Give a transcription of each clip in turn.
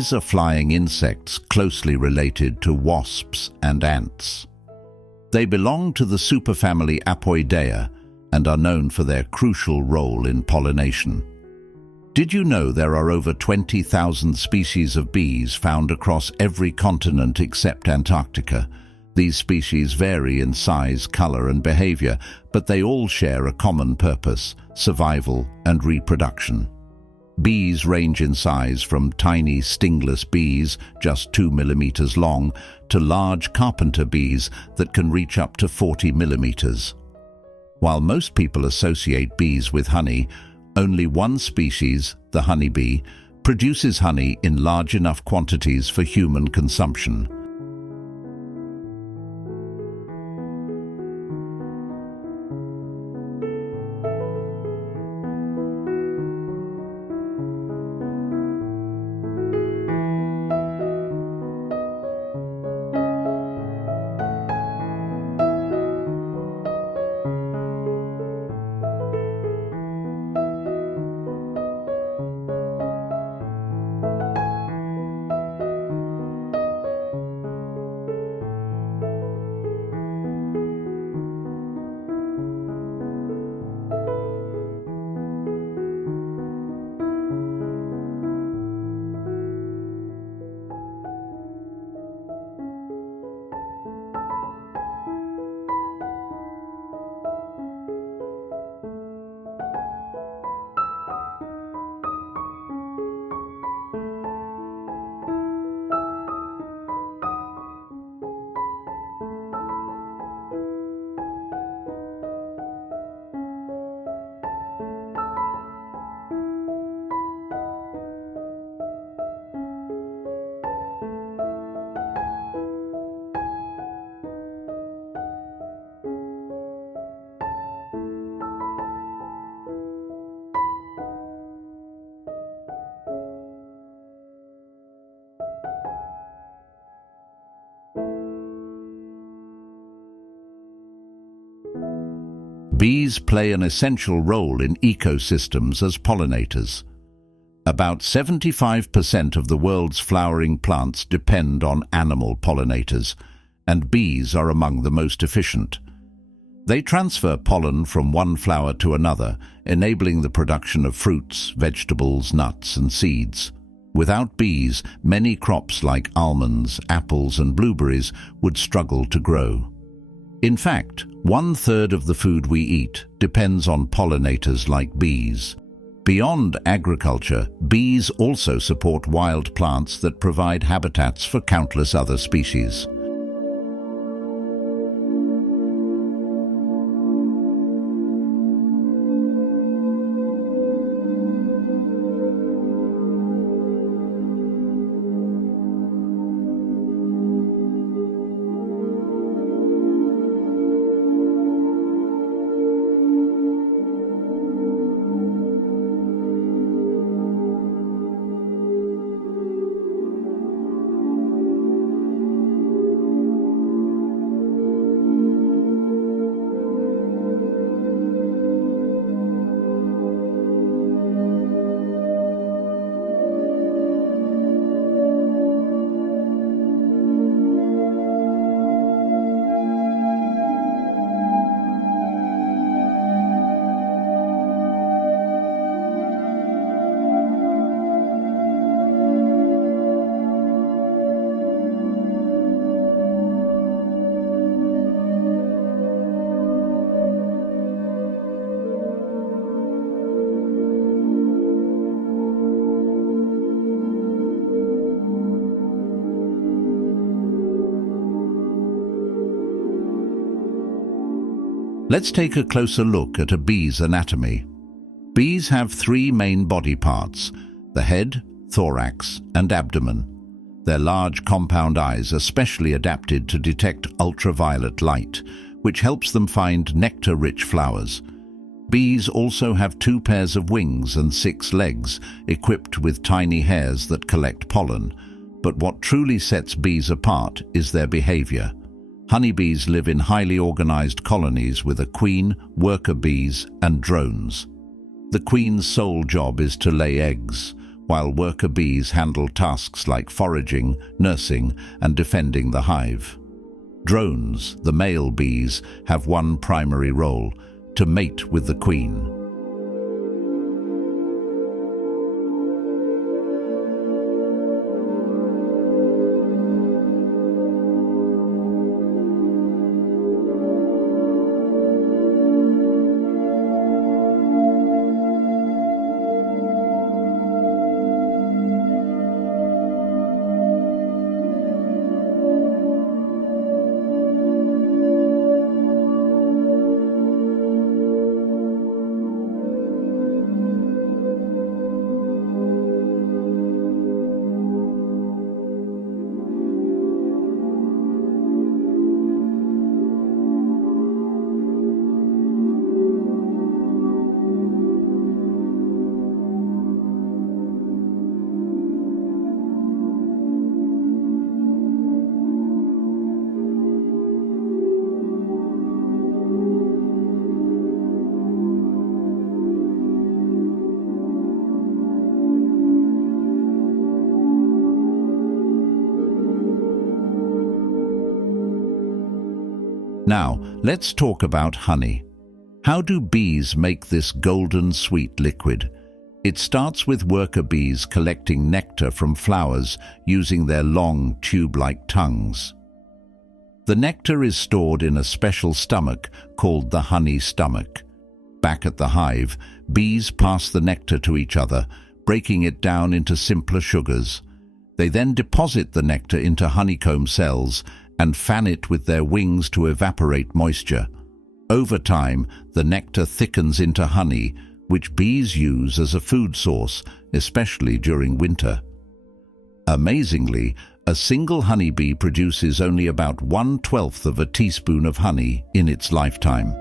Bees are flying insects closely related to wasps and ants. They belong to the superfamily Apoidea and are known for their crucial role in pollination. Did you know there are over 20,000 species of bees found across every continent except Antarctica? These species vary in size, color, and behavior, but they all share a common purpose: survival and reproduction. Bees range in size from tiny stingless bees, just 2 millimeters long, to large carpenter bees that can reach up to 40 millimeters. While most people associate bees with honey, only one species, the honeybee, produces honey in large enough quantities for human consumption. Bees play an essential role in ecosystems as pollinators. About 75% of the world's flowering plants depend on animal pollinators, and bees are among the most efficient. They transfer pollen from one flower to another, enabling the production of fruits, vegetables, nuts, and seeds. Without bees, many crops like almonds, apples, and blueberries would struggle to grow. In fact, 1/3 of the food we eat depends on pollinators like bees. Beyond agriculture, bees also support wild plants that provide habitats for countless other species. Let's take a closer look at a bee's anatomy. Bees have 3 main body parts: the head, thorax, and abdomen. Their large compound eyes are specially adapted to detect ultraviolet light, which helps them find nectar-rich flowers. Bees also have 2 pairs of wings and 6 legs, equipped with tiny hairs that collect pollen. But what truly sets bees apart is their behavior. Honeybees live in highly organized colonies with a queen, worker bees, and drones. The queen's sole job is to lay eggs, while worker bees handle tasks like foraging, nursing, and defending the hive. Drones, the male bees, have one primary role: to mate with the queen. Now, let's talk about honey. How do bees make this golden sweet liquid? It starts with worker bees collecting nectar from flowers using their long, tube-like tongues. The nectar is stored in a special stomach called the honey stomach. Back at the hive, bees pass the nectar to each other, breaking it down into simpler sugars. They then deposit the nectar into honeycomb cells and fan it with their wings to evaporate moisture. Over time, the nectar thickens into honey, which bees use as a food source, especially during winter. Amazingly, a single honeybee produces only about 1/12 of a teaspoon of honey in its lifetime.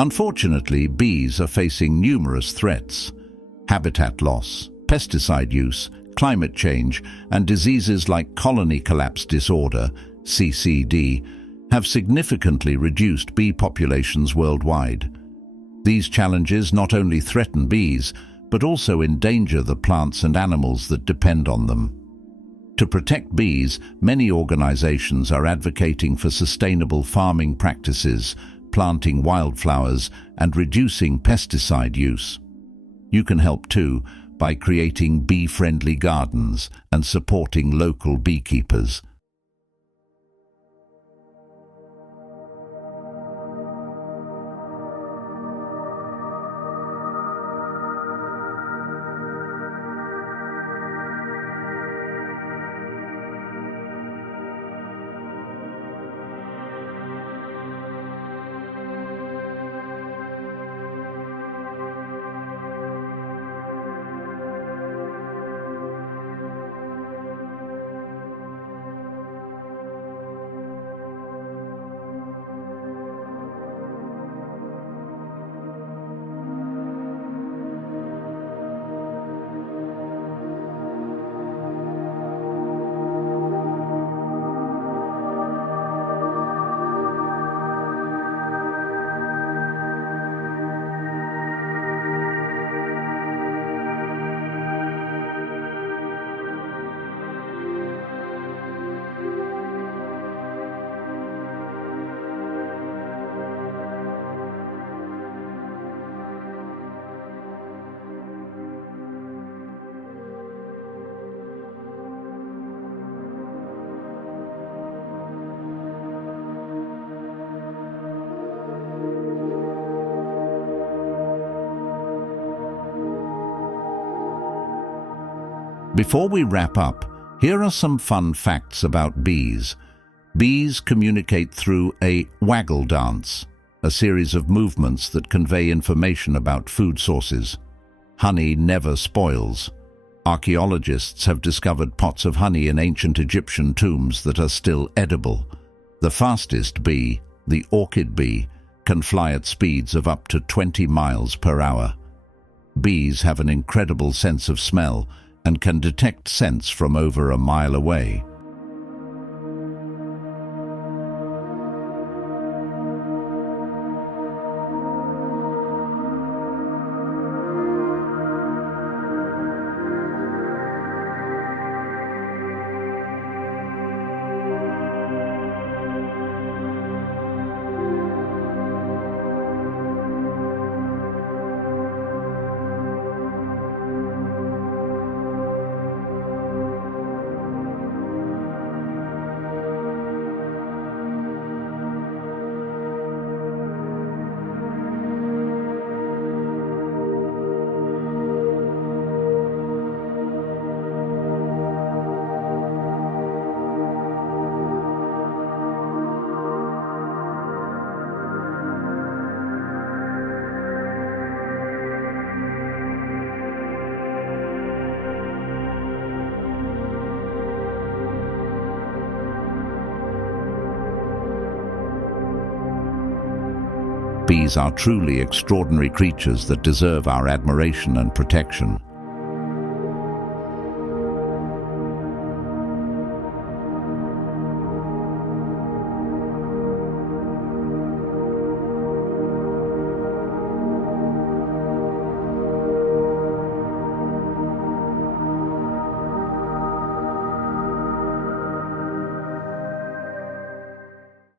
Unfortunately, bees are facing numerous threats. Habitat loss, pesticide use, climate change, and diseases like colony collapse disorder, CCD, have significantly reduced bee populations worldwide. These challenges not only threaten bees, but also endanger the plants and animals that depend on them. To protect bees, many organizations are advocating for sustainable farming practices, planting wildflowers, and reducing pesticide use. You can help too by creating bee-friendly gardens and supporting local beekeepers. Before we wrap up, here are some fun facts about bees. Bees communicate through a waggle dance, a series of movements that convey information about food sources. Honey never spoils. Archaeologists have discovered pots of honey in ancient Egyptian tombs that are still edible. The fastest bee, the orchid bee, can fly at speeds of up to 20 miles per hour. Bees have an incredible sense of smell and can detect scents from over a mile away. Bees are truly extraordinary creatures that deserve our admiration and protection.